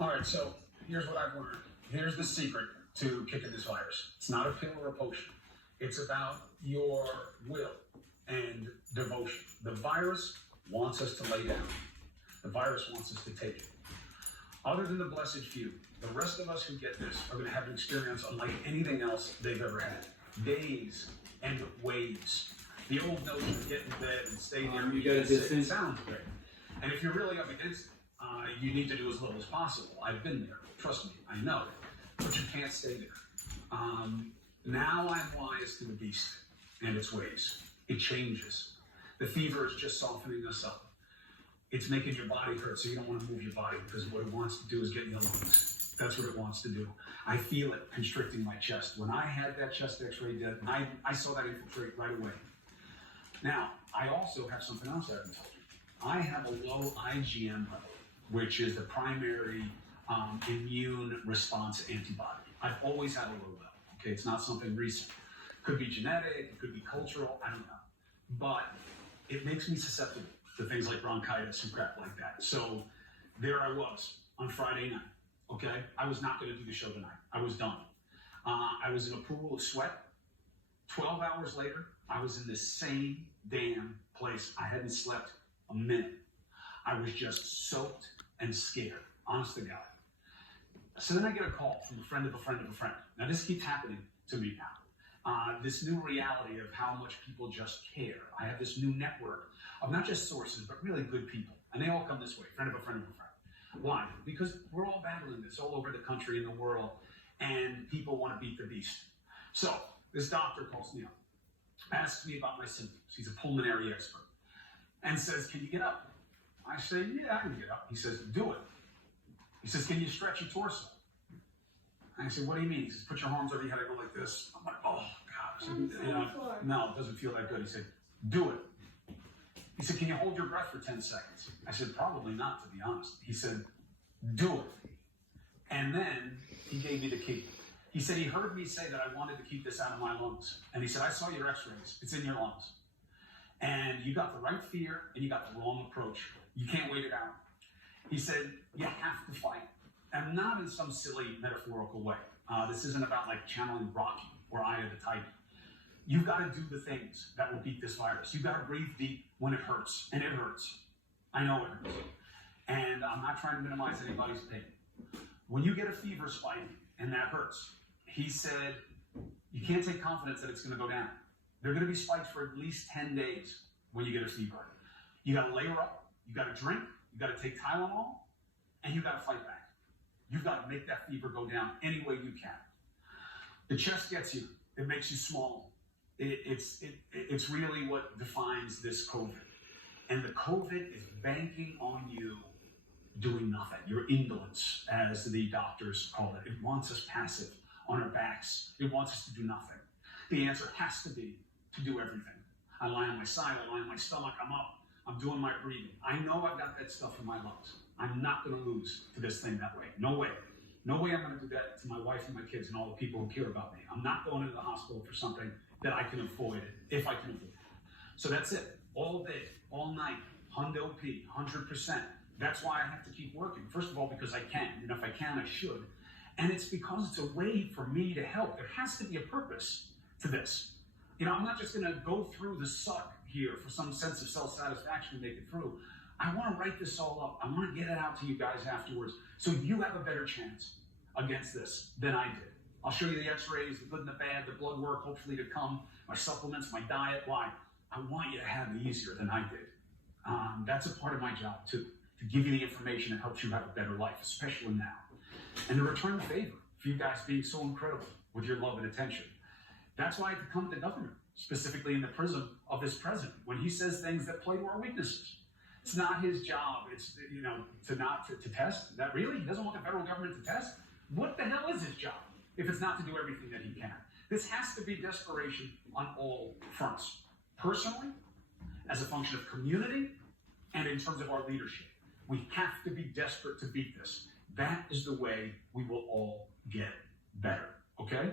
All right, so here's what I've learned. Here's the secret to kicking this virus. It's not a pill or a potion. It's about your will and devotion. The virus wants us to lay down. The virus wants us to take it. Other than the blessed few, the rest of us who get this are going to have an experience unlike anything else they've ever had. Days and waves. The old notion of get in bed and stay there. You got a distance. Sounds great. And if you're really up against it, you need to do as little as possible. I've been there. Trust me, I know. But you can't stay there. Now I'm wise to the beast and its ways. It changes. The fever is just softening us up. It's making your body hurt, so you don't want to move your body because what it wants to do is get in the lungs. That's what it wants to do. I feel it constricting my chest. When I had that chest x-ray done, I saw that infiltrate right away. Now, I also have something else I haven't told you. I have a low IgM level, which is the primary immune response antibody. I've always had a low level. Okay, it's not something recent. Could be genetic, it could be cultural, I don't know. But it makes me susceptible to things like bronchitis and crap like that. So there I was on Friday night, okay? I was not gonna do the show tonight. I was done. I was in a pool of sweat. 12 hours later, I was in the same damn place. I hadn't slept a minute. I was just soaked and scared, honest to God. So then I get a call from a friend of a friend of a friend. Now this keeps happening to me now. This new reality of how much people just care. I have this new network of not just sources, but really good people. And they all come this way, friend of a friend of a friend. Why? Because we're all battling this all over the country and the world, and people want to beat the beast. So this doctor calls me up, asks me about my symptoms. He's a pulmonary expert, and says, can you get up? I say, yeah, I can get up. He says, do it. He says, can you stretch your torso? I said, what do you mean? He says, put your arms over your head. I go like this. I'm like, oh, God. Said, no, it doesn't feel that good. He said, do it. He said, can you hold your breath for 10 seconds? I said, probably not, to be honest. He said, do it. And then he gave me the key. He said he heard me say that I wanted to keep this out of my lungs. And he said, I saw your x-rays. It's in your lungs. And you got the right fear and you got the wrong approach. You can't wait it out. He said, you have to fight. And not in some silly metaphorical way. This isn't about like channeling Rocky or Eye of the Tiger. You've got to do the things that will beat this virus. You've got to breathe deep when it hurts. And it hurts. I know it hurts. And I'm not trying to minimize anybody's pain. When you get a fever spike and that hurts, he said, you can't take confidence that it's going to go down. There are going to be spikes for at least 10 days when you get a fever. You got to layer up. You got to drink. You got to take Tylenol. And you got to fight back. You've got to make that fever go down any way you can. The chest gets you. It makes you small. It's really what defines this COVID. And the COVID is banking on you doing nothing. Your indolence, as the doctors call it. It wants us passive on our backs. It wants us to do nothing. The answer has to be to do everything. I lie on my side. I lie on my stomach. I'm up. I'm doing my breathing. I know I've got that stuff in my lungs. I'm not going to lose to this thing that way. No way. No way I'm going to do that to my wife and my kids and all the people who care about me. I'm not going into the hospital for something that I can avoid, if I can avoid it. So that's it. All day, all night, hundo P, 100%. That's why I have to keep working. First of all, because I can. And if I can, I should. And it's because it's a way for me to help. There has to be a purpose to this. You know, I'm not just going to go through the suck here for some sense of self-satisfaction to make it through. I want to write this all up. I want to get it out to you guys afterwards so you have a better chance against this than I did. I'll show you the x-rays, the good and the bad, the blood work, hopefully to come, my supplements, my diet. Why? I want you to have it easier than I did. That's a part of my job too, to give you the information that helps you have a better life, especially now. And to return the favor for you guys being so incredible with your love and attention. That's why I have to come to the governor, specifically in the prism of this president, when he says things that play to our weaknesses. It's not his job. It's, you know, to test. That really? He doesn't want the federal government to test? What the hell is his job if it's not to do everything that he can? This has to be desperation on all fronts. Personally, as a function of community, and in terms of our leadership. We have to be desperate to beat this. That is the way we will all get better, okay?